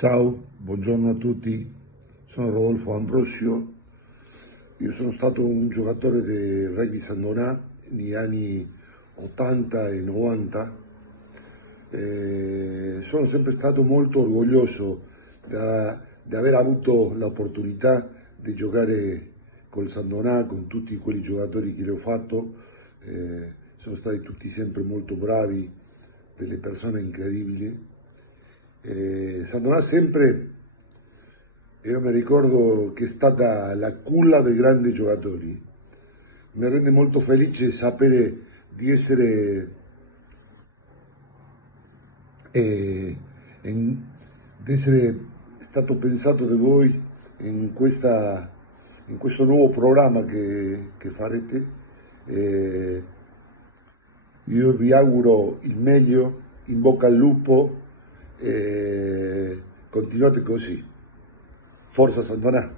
Ciao, buongiorno a tutti, sono Rodolfo Ambrosio, io sono stato un giocatore del rugby Sandonà negli anni 80 e 90, sono sempre stato molto orgoglioso di aver avuto l'opportunità di giocare col Sandonà, con tutti quei giocatori che l'ho fatto, sono stati tutti sempre molto bravi, delle persone incredibili. Sandonà sempre, io mi ricordo che è stata la culla dei grandi giocatori. Mi rende molto felice sapere di essere, di essere stato pensato da voi in questo nuovo programma che farete. Io vi auguro il meglio, in bocca al lupo. Continuate così. Forza Sandonà!